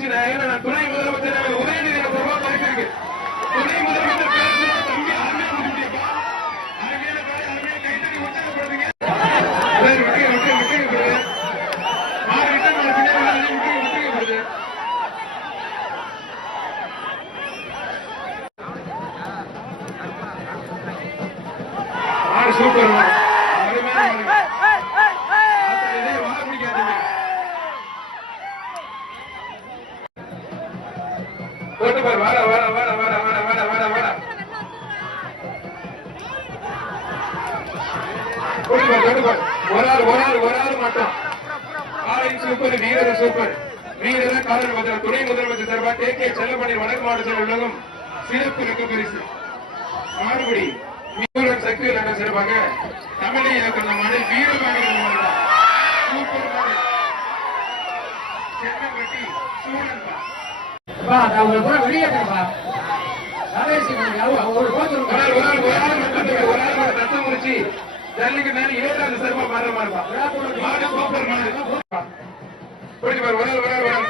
மகிழ்ச்சி நான் துணை முதலமைச்சர் உதயநிதி பரிசு துணை முதலமைச்சர் தம்பி அருமையா முடிச்சுட்டீப்பா. அருமையான காலை அருமையான கைத்தறி உற்சாகப்படுத்துங்க. சூப்பர் வீரர் சூப்பர் வீரர் காரணம் துணை முதலமைச்சர் சார்பாக கே செல்லமணி வடக்கு மாவட்ட செயலர் உலகம் சிறப்பு ரொக்க பரிசு மாடுபடி சக்தி சிறப்பாக தமிழை இயக்குற மாடு வீரபாண்டி சூப்பர் மாடு சென்னம்பட்டி சூழன்பா தத்தமுறிச்சி ஜல்லிக்கு மேல 7வது சிறப்பா மாற மாறுபா மாடு சூப்பர் மாடு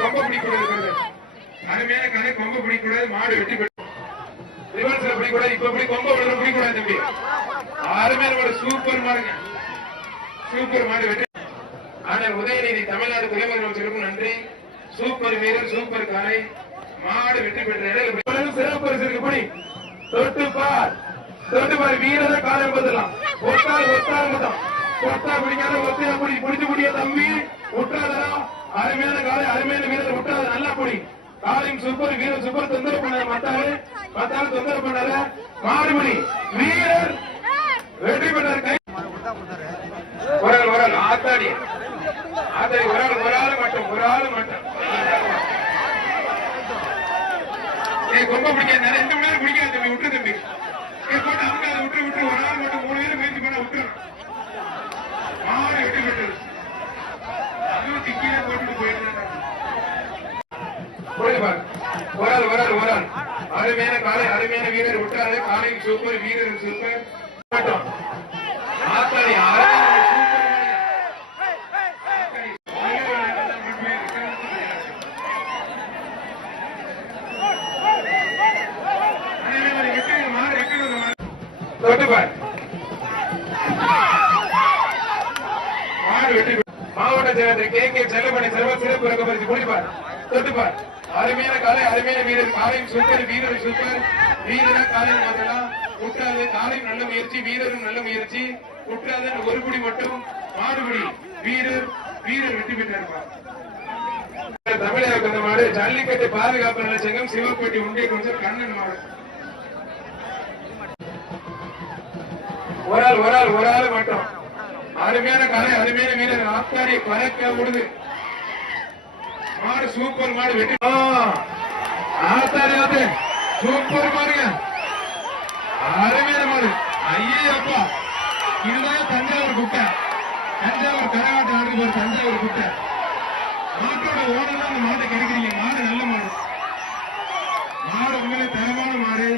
கொம்ப பிடிக்கூடாது அருமையான கதை கொம்ப பிடிக்கூடாது மாடு வெட்டி ரிவர்ஸ்ல பிடிக்கூடாது இப்ப கொம்ப பிடிக்கூடாது தம்பி அருமையான மாடு சூப்பர் மாடுங்க சூப்பர் மாடு வெட்டி ஆனால் உதயநிதி தமிழ்நாடு துணை முதலமைச்சருக்கும் நன்றி சூப்பர் வீரர் சூப்பர் காலை மாடு வெற்றி பெற்ற சிறப்பு பரிசு இருக்கு படி தொட்டு பார் வீரரை காலை பதிலாம் ஒட்டா பிடிக்காத ஒத்தையா புடி பிடிச்சு முடிய தம்பி விட்டுறாதா அருமையான காலை அருமையான வீரர் விட்டுறாது நல்லா புடி காலையும் சூப்பர் வீரர் சூப்பர் தொந்தரவு பண்ணாத மத்தாலும் தொந்தரவு பண்ணாத மாடுபடி வீரர் வெற்றி பெற்றார் கை ஒரு ஆத்தாடி ஒரு ஆள் மட்டும் கொம்ப பிடிக்காது 2 மணி நேரம் பிடிக்காது தம்பி விட்டு தம்பி போட்டு அவங்க அதை விட்டு ஒரு ஆள் மட்டும் 3 பேரும் முயற்சி பண்ண விட்டுறோம் மாடு வெட்டி விட்டுரு அதுவும் திக்கில போட்டு போயிட்டு ஒரு ஆள் அருமையான காலை அருமையான வீரர் விட்டாரு காலை சூப்பர் வீரர் சூப்பர் மாட்டோம் ஆத்தாடி மாவட்ட செயலர் கே செல்லமணி சர்வ சிறப்பு ரொக்க பரிசு குடிப்பார் தொட்டுப்பார் அருமையான காலை அருமையான வீரர் காலையும் சூப்பர் வீரர் சூப்பர் வீரரா காலையும் மாத்தலாம் விட்டாது காலையும் நல்ல முயற்சி வீரரும் நல்ல முயற்சி விட்டாத ஒரு குடி மட்டும் மாடுபடி வீரர் வெற்றி பெற்றிருப்பார் தமிழக வந்த மாடு ஜல்லிக்கட்டு பாதுகாப்பு நலச்சங்கம் சிவப்பட்டி உண்டை கொஞ்சம் கண்ணன் மாடு ஒரு ஆள் மட்டும் அருமையான கலை அருமையான வீரர் ஆத்தாடி பறக்க விடுது மாடு சூப்பர் மாடு வெட்டி ஆத்தாடி சூப்பர் மாடுங்க அருமையான மாடு ஐயப்பா இதுதான் தஞ்சாவூர் குட்டை தஞ்சாவூர் கரகாட்டு ஆடுக்கு ஒரு தஞ்சாவூர் குட்டை மாட்டோட ஓனர் அந்த மாட்டை கிடைக்கிறீங்க மாடு நல்ல மாடு உண்மையிலே தரமான மாடு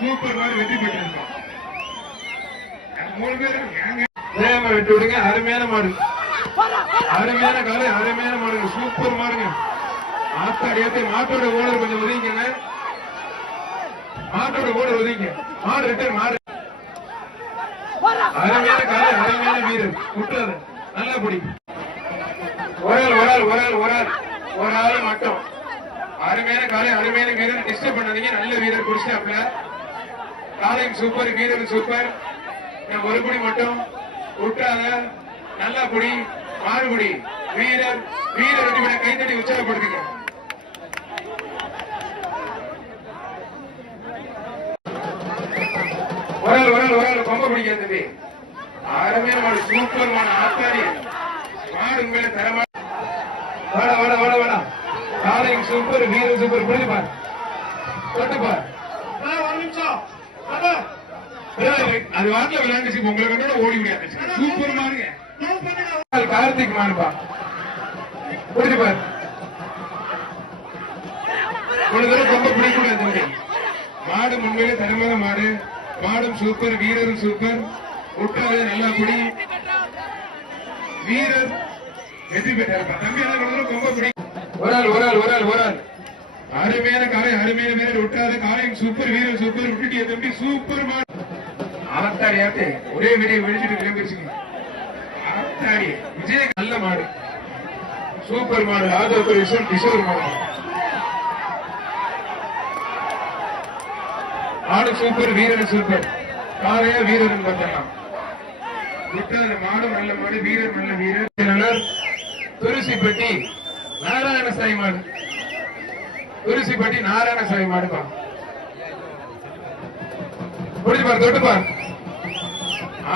சூப்பர் மாடு வெற்றி பெற்றிருக்கோம் 3 பேரும் வெட்டி விடுங்க அருமையான மாடு அருமையான காலை அருமையான மாடுங்க சூப்பர் மாடுங்க ஆத்தாடியாத்தே மாட்டோட ஓனர் கொஞ்சம் உதவிங்க மாட்டோட ஓனர் உதவிங்க மாடு ரிட்டர் மாடு அருமையான காலை அருமையான வீரர் விட்டுறாரு நல்லா பிடி ஒரு ஆள் மட்டும் அருமையான காலை அருமையான வீரர் டிஸ்டர்ப் பண்ணாதீங்க நல்ல வீரர் குடிச்சாப்ல காலையும் சூப்பர் வீரர் சூப்பர் ஒரு குடி மட்டும் விட்டாத நல்லா குடி மாறுபடி வீரர் வெட்டி கைத்தட்டி உற்சாகப்படுத்துங்க ஒரு கொம்ப பிடிக்காது அருமையான மாடு சூப்பர் மாடு ஆத்தாடி மாடு உண்மையில தரமா வாடா காலையும் சூப்பர் வீரர் சூப்பர் புரிஞ்சுப்பார் தொட்டுப்பார் ஒரு நிமிஷம் அது வாட்டில விளையாண்டுச்சு உங்களை கண்டோட ஓடி முடியாது சூப்பர் மாடுங்க கார்த்திக் மாடுப்பா புரிஞ்சுப்பார் ஒரு தடவை கொம்ப பிடிக்கூடாது மாடு உண்மையிலே தரமான மாடு மாடும் சூப்பர் வீரரும் சூப்பர் விட்டாலே நல்லா குடி வீரர் வெற்றி பெற்றார் தம்பி கொம்ப பிடி ஒரு ஆள் அருமையான காலை, அருமையான வீரர் விட்டாது. காலையும் சூப்பர், வீரர் சூப்பர், விட்டுட்டிய தம்பி சூப்பர் மாடு. ஆத்தாடி ஆத்தே ஒரே வீடியோ வெளிச்சிட்டு கிளம்பிடுச்சுங்க. ஆத்தாடி விஜய் நல்ல மாடு, சூப்பர் மாடு. ஆதரவு கிஷோர் மாடு. மாடு சூப்பர், வீரர் சூப்பர். காலையா வீரர் பார்த்தலாம். விட்டாத மாடு நல்ல மாடு, வீரர் நல்ல வீரர். துருசிப்பட்டி நாராயணசாமி மாடு, துருசிப்பட்டி நாராயணசாமி மாடுப்பா. முடிச்சுப்பார், தொட்டுப்பார்.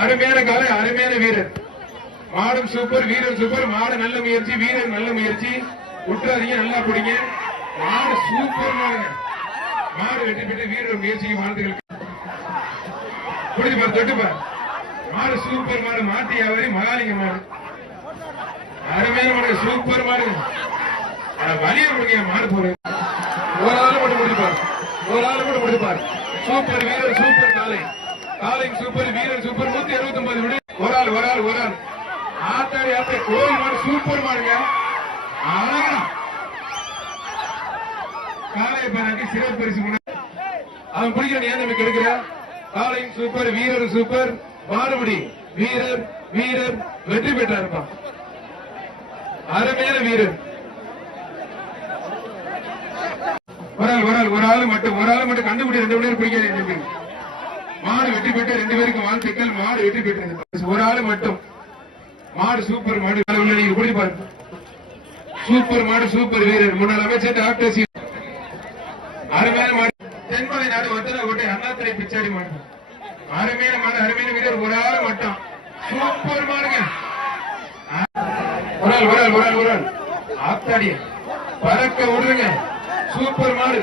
அருமையான காலை, அருமையான வீரர். மாடும் சூப்பர், வீரர் சூப்பர். மாடு நல்ல முயற்சி, வீரர் நல்ல முயற்சி. விட்டுறாதீங்க, நல்லா பிடிங்க. மாடு சூப்பர் மாடுங்க. மாடு வெற்றி பெற்று வீரர் முயற்சிக்கு வாழ்த்துக்கள். முடிச்சுப்பார், தொட்டுப்பார். மாடு சூப்பர் மாடு. மாட்டி வியாபாரி மகாலிங்க மாடு. அருமையான மாடு, சூப்பர் மாடு. வலிய கொடுங்க மாடு போறது. ஒரு ஆள் மட்டும் முடிப்பார், ஒரு ஆள் மட்டும் முடிப்பார். சூப்பர் வீரர் சூப்பர் காலை, காலை சூப்பர், வீரர் சூப்பர். 169 விடு. ஒரு ஆள் ஆத்தாடி ஆத்தாடி கோயில் மாடு, சூப்பர் மாடுங்க. அழகா காலையை பாராட்டி சிறப்பு பரிசு அவன் பிடிக்கிற ஏன் நமக்கு எடுக்கிற. காலையும் சூப்பர், வீரர் சூப்பர். மாறுபடி வீரர் வெற்றி பெற்றாருப்பான். அருமையான வீரர். ஒரு ஆள் மட்டும் கண்டுபிடி. 2 பேரும் பிடிக்காது. மாடு வெற்றி பெற்று 2 பேருக்கு வாழ்த்துக்கள். மாடு வெற்றி பெற்றது. ஒரு ஆள் மட்டும். மாடு சூப்பர் மாடு. நீங்க குடி பாருங்க. சூப்பர் மாடு, சூப்பர் வீரர். முன்னாள் அமைச்சர் டாக்டர் சி. அருமையான மாடு. தென்மலை நாடு வத்தலக்கோட்டை அண்ணாத்துறை பிச்சாடி மாடு. அருமையான மாடு, அருமையான வீரர். ஒரு ஆள் மட்டும். சூப்பர் மாடுங்க. ஒரு ஆள் ஆத்தாடி பறக்க விடுங்க. சூப்பர் மாடு.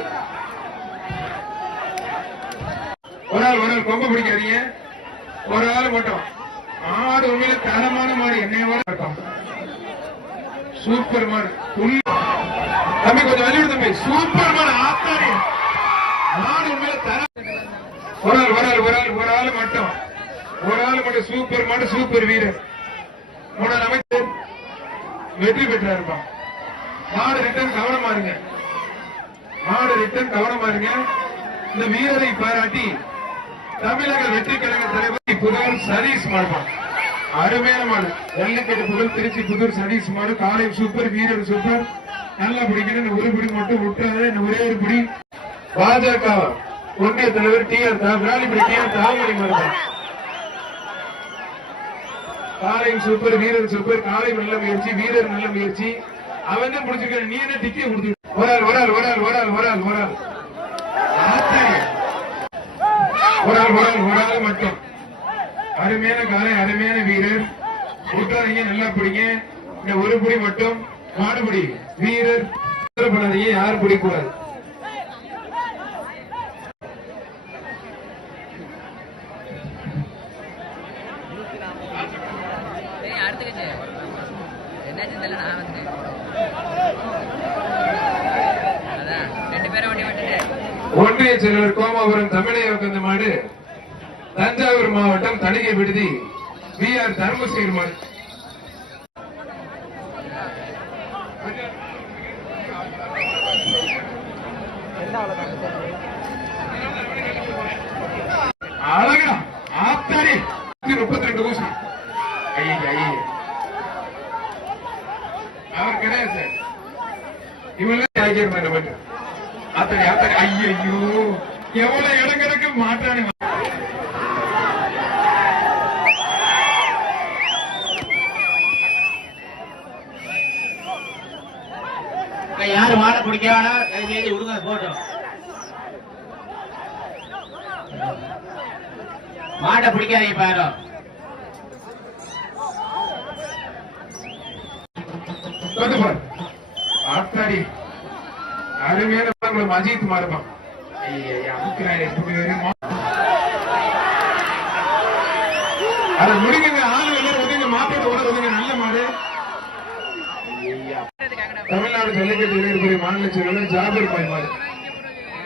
ஒரு ஆள் கொம்ப பிடிக்காதீங்க. ஒரு ஆள் மட்டும். மாடு உண்மையில தரமான மாடு. என்னைய இருக்கும். சூப்பர் மாடு. தம்பி கொஞ்சம் வெளியிடு தம்பி. சூப்பர் மாடு. ஆத்தாடி மாடு உண்மையில தர. ஒரு ஆள் மட்டும். சூப்பர் மாடு, சூப்பர் வீரர். முன்னாள் அமைச்சர் வெற்றி பெற்றாருப்பா. மாடு ரிட்டன் கவனமா இருங்க. இந்த வீரரை பாராட்டி தமிழக வெற்றி கழக தலைவர் புதூர் சதீஷ் மாடுப்பான். அருமையான மாடு. ஜல்லிக்கட்டு புகழ் திருச்சி புதூர் சதீஷ் மாடு. காலை சூப்பர், வீரர் சூப்பர். நல்லா பிடிக்கணும். ஒரு பிடி மட்டும் விட்டாத. ஒரே ஒரு பிடி. பாஜக ஒன்றிய தலைவர் TR விராலிப்படி TR தாமரை மாடுப்பான். காலை சூப்பர், வீரர் சூப்பர். காலை நல்ல முயற்சி, வீரர் நல்ல முயற்சி. அவன் தான் பிடிச்சிருக்க. நீ என்ன டிக்கெட் கொடுத்து. ஒரு ஆள் மட்டும். அருமையான காலை, அருமையான வீரர். விட்டாதீங்க, நல்லா பிடிங்க. இந்த ஒரு பிடி மட்டும். மாடுபிடி வீரர். பண்ணாதீங்க, யாரும் பிடிக்கூடாது. ஒன்றிய செயலர் கோமாபுரம் தமிழக மாடு. தஞ்சாவூர் மாவட்டம் தணிகை விடுதி VR தர்மசேகர் மாடு. அழகா ஆத்தாடி 32 ஊசி. அவர் கிடையாது சார். இவங்களே ஆகியிருந்தாங்க. அத்தனை ஐயோ எவ்வளவு இடம் கிடக்கு மாற்றானே. யாரு மாட பிடிக்கானா செய்தி விடுங்க போட்டோம். மாட்டை பிடிக்காதீங்க பாரு. ஆத்தாடி அருமையான அஜித் மாடுப்பான். அதை முடிங்க. ஆளு ஒதுங்க. மாட்டோட ஒதுங்க. நல்ல மாடு. தமிழ்நாடு ஜல்லிக்கட்டு இளைஞர் மாநில செயலாளர் ஜாபர் பாய் மாடு.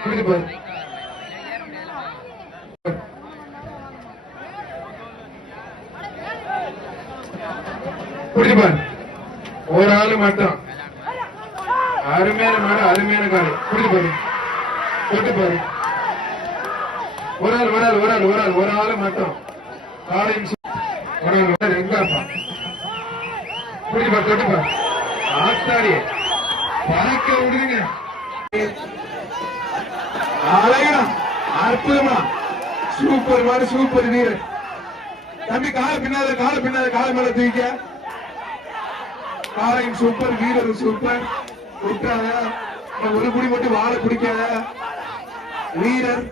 புரிஞ்சுப்பாரு. ஒரு ஆளு மட்டும். அருமையான மாடு, அருமையான காலை. புடிச்சு பாரு, தொட்டு பாரு. ஒரு ஆள் மட்டும் காலையும் ஒரு ஆள் எங்கப்பா. புடிச்சு பாரு, தொட்டு பாரு. ஆத்தாடி பறக்க விடுங்க. அழகா, அற்புதமா, சூப்பர் மாடு, சூப்பர் வீரர். தம்பி காலை பின்னால, காலை மேல தூக்க. காலையும் சூப்பர், வீரரும் சூப்பர். விட்டாத ஒரு குடி மட்டும் வாழை பிடிக்காத. வீரர்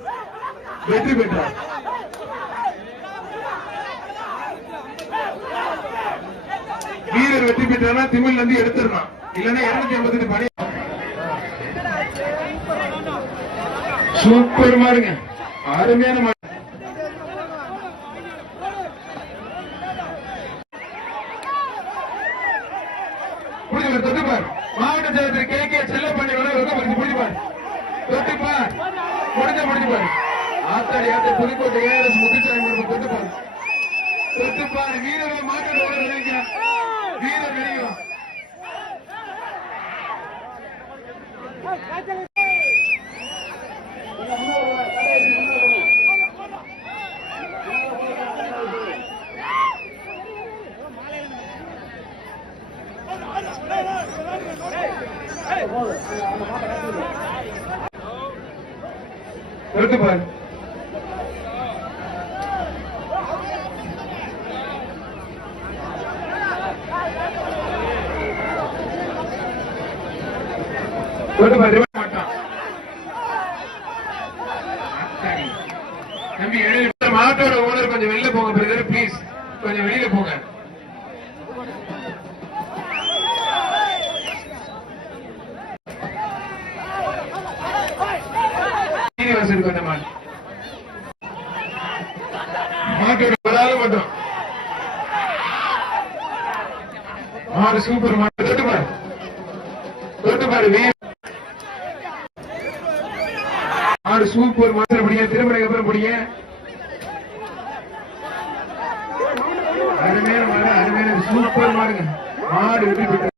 வெற்றி பெற்றார். வீரர் வெற்றி பெற்றானா திமிழ்ல இருந்து எடுத்துடணும், இல்லன்னா 258 பணி. சூப்பர் மாடுங்க, அருமையான மாடு. தொட்டுப்பார், மாவட்ட செயலர் கே கே செல்லப்பண்ணி புடிச்சுப்பார். தொட்டுப்பார், முடிச்சுப்பார். ஆத்தாடி ஆத்த புதுக்கோட்டை ஏஆர்எஸ் முத்துச்சாமி தொட்டுப்பார். தொட்டுப்பார், வீரர்கள் மாற்றோட நினைக்க. வீரர் நினைக்கலாம். தொட்டுப்பார், மாட்டான். தம்பி மாட்டோட ஓனர் கொஞ்சம் வெளியில போங்க பிரதர், பிளீஸ் கொஞ்சம் வெளியில போங்க. மாட்டோட ஒரு ஆள் மட்டும் மாடு சூப்பர் மாடு. தொட்டுப்பாரு, மாடு சூப்பர் மாடு. பிடிங்க, திருமணம் அப்புறம் பிடிங்க. அருமையான மாடு, அருமையான சூப்பர் மாடுங்க. மாடு வெற்றி பெற்ற